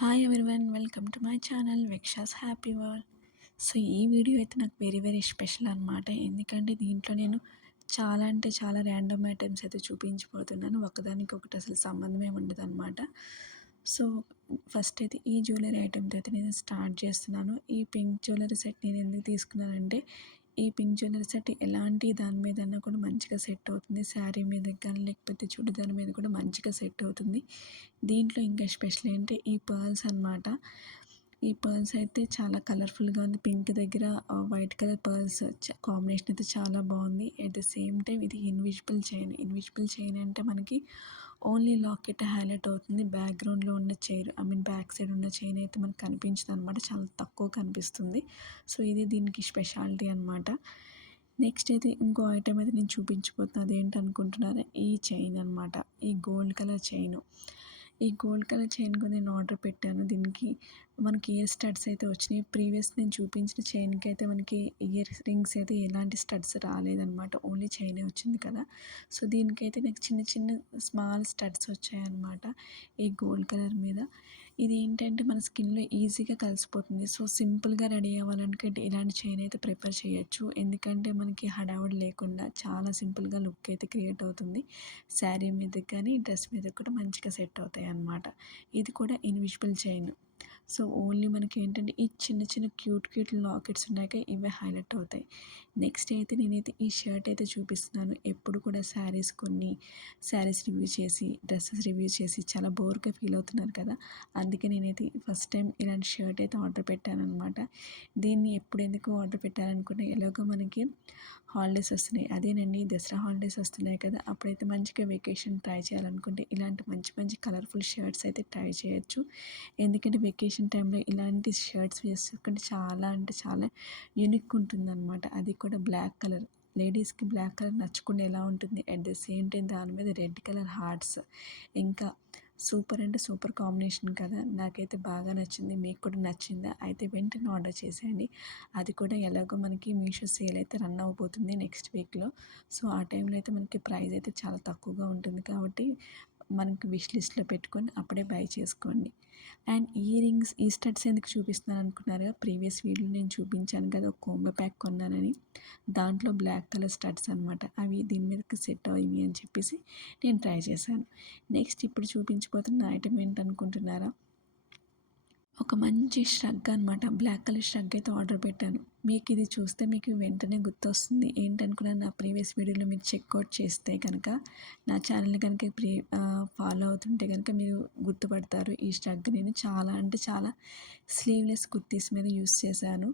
Hi everyone, welcome to my channel విక్షాస్ happy world. So ఈ video అయితే నాకు వెరీ వెరీ స్పెషల్ అనమాట. ఎందుకంటే దీంట్లో నేను చాలా అంటే చాలా ర్యాండమ్ ఐటమ్స్ అయితే చూపించబోతున్నాను. ఒకదానికి ఒకటి అసలు సంబంధమే ఉండదు అనమాట. సో ఫస్ట్ అయితే ఈ జ్యువెలరీ ఐటమ్తో అయితే నేను స్టార్ట్ చేస్తున్నాను. ఈ పింక్ జ్యువెలరీ సెట్ నేను ఎందుకు తీసుకున్నానంటే, ఈ పింక్ జ్యువెలరీ సెట్ ఎలాంటి దాని మీదన్నా కూడా మంచిగా సెట్ అవుతుంది. శారీ మీద కానీ లేకపోతే చుడిదార్ మీద కూడా మంచిగా సెట్ అవుతుంది. దీంట్లో ఇంకా స్పెషల్ ఏంటి, ఈ పర్ల్స్ అనమాట. ఈ పర్ల్స్ అయితే చాలా కలర్ఫుల్గా ఉంది. పింక్ దగ్గర వైట్ కలర్ పర్ల్స్ కాంబినేషన్ అయితే చాలా బాగుంది. ఎట్ ద సేమ్ టైం ఇది ఇన్విజిబుల్ చైన్. ఇన్విజిబుల్ చైన్ అంటే మనకి ఓన్లీ లాకెట్ హైలైట్ అవుతుంది. బ్యాక్గ్రౌండ్లో ఉన్న చైర్ బ్యాక్ సైడ్ ఉన్న చైన్ అయితే మనకు కనిపించదు అనమాట. చాలా తక్కువ కనిపిస్తుంది. సో ఇది దీనికి స్పెషాలిటీ అనమాట. నెక్స్ట్ అయితే ఇంకో ఐటెం అయితే నేను చూపించబోతున్నాను. అదేంటి అనుకుంటున్నారా, ఈ చైన్ అనమాట. ఈ గోల్డ్ కలర్ చైన్. ఈ గోల్డ్ కలర్ చైన్‌కి నేను ఆర్డర్ పెట్టాను. దీనికి మనకి ఇయర్ స్టడ్స్ అయితే వచ్చినాయి. ప్రీవియస్ నేను చూపించిన చైన్‌కి అయితే మనకి ఇయర్ రింగ్స్ అయితే ఎలాంటి స్టడ్స్ రాలేదనమాట. ఓన్లీ చైనే వచ్చింది కదా. సో దీనికైతే నాకు చిన్న చిన్న స్మాల్ స్టడ్స్ వచ్చాయన్నమాట ఈ గోల్డ్ కలర్ మీద. ఇది ఏంటంటే మన స్కిన్‌లో ఈజీగా కలిసిపోతుంది. సో సింపుల్‌గా రెడీ అవ్వాలనుకుంటే ఇలాంటి చైన్ అయితే ప్రిఫర్ చేయొచ్చు. ఎందుకంటే మనకి హడావుడి లేకుండా చాలా సింపుల్‌గా లుక్ అయితే క్రియేట్ అవుతుంది. శారీ మీదకి కానీ డ్రెస్ మీదకి కూడా మంచిగా సెట్ అవుతాయి అన్నమాట. ఇది కూడా ఇన్విజిబుల్ చైన్. సో ఓన్లీ మనకి ఏంటంటే ఈ చిన్న చిన్న క్యూట్ క్యూట్ లాకెట్స్ ఉన్నాయి కదా, ఇవే హైలైట్ అవుతాయి. నెక్స్ట్ అయితే నేనైతే ఈ షర్ట్ అయితే చూపిస్తున్నాను. ఎప్పుడు కూడా శారీస్ రివ్యూ చేసి డ్రెస్సెస్ రివ్యూ చేసి చాలా బోర్గా ఫీల్ అవుతున్నారు కదా. అందుకే నేనైతే ఫస్ట్ టైం ఇలాంటి షర్ట్ అయితే ఆర్డర్ పెట్టానన్నమాట. దీన్ని ఎందుకు ఆర్డర్ పెట్టాలనుకుంటే, ఎలాగో మనకి హాలిడేస్ వస్తున్నాయి. అదేనండి, దసరా హాలిడేస్ వస్తున్నాయి కదా. అప్పుడైతే మంచిగా వెకేషన్ ట్రై చేయాలనుకుంటే ఇలాంటి మంచి మంచి కలర్ఫుల్ షర్ట్స్ అయితే ట్రై చేయొచ్చు. ఎందుకంటే వెకేషన్ టైంలో ఇలాంటి షర్ట్స్ వేసుకుంటే చాలా అంటే చాలా యూనిక్ ఉంటుందన్నమాట. అది కూడా బ్లాక్ కలర్. లేడీస్కి బ్లాక్ కలర్ నచ్చకుండా ఎలా ఉంటుంది, అట్ ద సేమ్ టైం దాని మీద రెడ్ కలర్ హార్ట్స్, ఇంకా సూపర్ అంటే సూపర్ కాంబినేషన్ కదా. నాకైతే బాగా నచ్చింది. మీకు కూడా నచ్చిందా? అయితే వెంటనే ఆర్డర్ చేసేయండి. అది కూడా ఎలాగో మనకి మీషో సేల్ అయితే రన్ అవ్వబోతుంది నెక్స్ట్ వీక్లో. సో ఆ టైంలో అయితే మనకి ప్రైస్ అయితే చాలా తక్కువగా ఉంటుంది కాబట్టి మనకి విష్ లిస్ట్లో పెట్టుకొని అప్పుడే బై చేసుకోండి. అండ్ ఇయర్ రింగ్స్, ఈ స్టడ్స్ ఎందుకు చూపిస్తున్నాను అనుకున్నారుగా, ప్రీవియస్ వీడియోలో నేను చూపించాను కదా ఒక కోంబో ప్యాక్ కొన్నానని. దాంట్లో బ్లాక్ కలర్ స్టడ్స్ అనమాట. అవి దీని మీదకి సెట్ అయ్యి అని చెప్పేసి నేను ట్రై చేశాను. నెక్స్ట్ ఇప్పుడు చూపించబోతున్న ఐటెం ఏంటనుకుంటున్నారా, ఒక మంచి ష్రగ్ అనమాట. బ్లాక్ కలర్ ష్రగ్ అయితే ఆర్డర్ పెట్టాను. మీకు ఇది చూస్తే మీకు వెంటనే గుర్తొస్తుంది. ఏంటనుకున్నాను, నా ప్రీవియస్ వీడియోలో మీరు చెక్అవుట్ చేస్తే కనుక, నా ఛానల్ని కనుక ఫాలో అవుతుంటే కనుక మీరు గుర్తుపడతారు. ఈ ష్రగ్ నేను చాలా అంటే చాలా స్లీవ్లెస్ కుర్తీస్ మీద యూస్ చేశాను.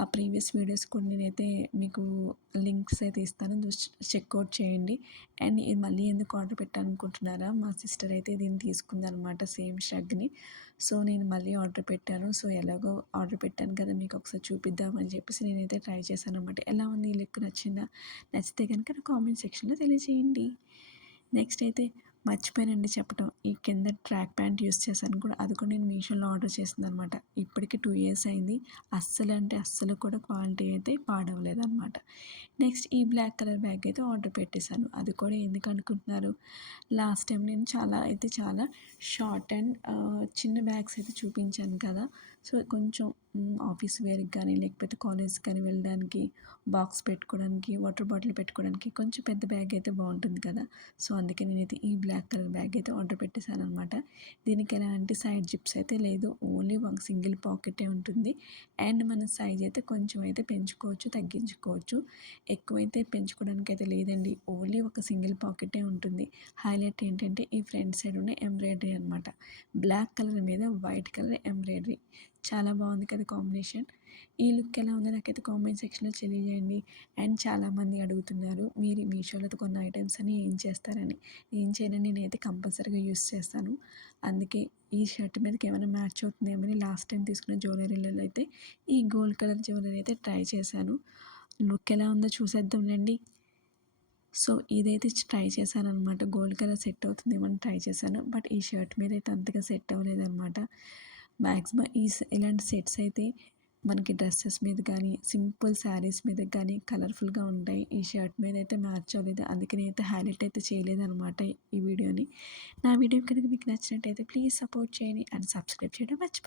ఆ ప్రీవియస్ వీడియోస్ కూడా నేనైతే మీకు లింక్స్ అయితే ఇస్తాను, చెక్అవుట్ చేయండి. అండ్ ఇది మళ్ళీ ఎందుకు ఆర్డర్ పెట్టాను అనుకుంటున్నారా, మా సిస్టర్ అయితే దీన్ని తీసుకుందనమాట, సేమ్ ష్రగ్ని. సో నేను మళ్ళీ ఆర్డర్ పెట్టాను. సో ఎలాగో ఆర్డర్ పెట్టాను కదా, మీకు ఒకసారి చూపిద్దామని చెప్పేసి నేనైతే ట్రై చేశాను అనమాట. ఎలా ఉంది, ఈ లుక్ నచ్చిందా? నచ్చితే కనుక నా కామెంట్ సెక్షన్లో తెలియజేయండి. నెక్స్ట్ అయితే మర్చిపోయానండి చెప్పడం, ఈ కింద ట్రాక్ ప్యాంట్ యూస్ చేశాను కూడా. అది కూడా నేను మీషోలో ఆర్డర్ చేసిందనమాట. ఇప్పటికి 2 ఇయర్స్ అయింది. అస్సలు అంటే అస్సలు కూడా క్వాలిటీ అయితే పాడవలేదన్నమాట. నెక్స్ట్ ఈ బ్లాక్ కలర్ బ్యాగ్ అయితే ఆర్డర్ పెట్టేశాను. అది కూడా ఎందుకు అనుకుంటున్నారు, లాస్ట్ టైం నేను చాలా షార్ట్ అండ్ చిన్న బ్యాగ్స్ అయితే చూపించాను కదా. సో కొంచెం ఆఫీస్ వేర్కి కానీ లేకపోతే కాలేజ్కి కానీ వెళ్ళడానికి, బాక్స్ పెట్టుకోవడానికి, వాటర్ బాటిల్ పెట్టుకోవడానికి కొంచెం పెద్ద బ్యాగ్ అయితే బాగుంటుంది కదా. సో అందుకే నేనైతే ఈ బ్లాక్ కలర్ బ్యాగ్ అయితే ఆర్డర్ పెట్టేశాను అనమాట. దీనికి ఎలాంటి సైడ్ జిప్స్ అయితే లేదు, ఓన్లీ ఒక సింగిల్ పాకెటే ఉంటుంది. అండ్ మన సైజ్ అయితే కొంచెం అయితే పెంచుకోవచ్చు, తగ్గించుకోవచ్చు. ఎక్కువైతే పెంచుకోవడానికి అయితే లేదండి, ఓన్లీ ఒక సింగిల్ పాకెటే ఉంటుంది. హైలైట్ ఏంటంటే ఈ ఫ్రంట్ సైడ్ ఉన్న ఎంబ్రాయిడరీ అనమాట. బ్లాక్ కలర్ మీద వైట్ కలర్ ఎంబ్రాయిడరీ, చాలా బాగుంది కదా కాంబినేషన్. ఈ లుక్ ఎలా ఉందో నాకైతే కామెంట్ సెక్షన్లో తెలియజేయండి. అండ్ చాలామంది అడుగుతున్నారు, మీరు మీషోలో కొన్న ఐటమ్స్ అని ఏం చేస్తారని. ఏం చేయను, నేనైతే కంపల్సరీగా యూస్ చేస్తాను. అందుకే ఈ షర్ట్ మీదకి ఏమైనా మ్యాచ్ అవుతుందేమని లాస్ట్ టైం తీసుకున్న జ్యువెలరీలలో అయితే ఈ గోల్డ్ కలర్ జ్యువెలరీ అయితే ట్రై చేశాను. లుక్ ఎలా ఉందో చూసేద్దాంలేండి. సో ఇదైతే ట్రై చేశాననమాట. గోల్డ్ కలర్ సెట్ అవుతుందేమో అని ట్రై చేశాను. బట్ ఈ షర్ట్ మీద అయితే అంతగా సెట్ అవ్వలేదనమాట. మ్యాక్సిమం ఇలాంటి సెట్స్ అయితే మనకి డ్రెస్సెస్ మీద కానీ, సింపుల్ శారీస్ మీద కానీ కలర్‌ఫుల్‌గా ఉంటాయి. ఈ షర్ట్ మీదయితే మ్యాచ్ అవ్వలేదు. అందుకే నేనైతే హైలైట్ అయితే చేయలేదనమాట ఈ వీడియోని. నా వీడియో కనుక మీకు నచ్చినట్టయితే ప్లీజ్ సపోర్ట్ చేయండి అండ్ సబ్స్క్రైబ్ చేయడం మర్చిపో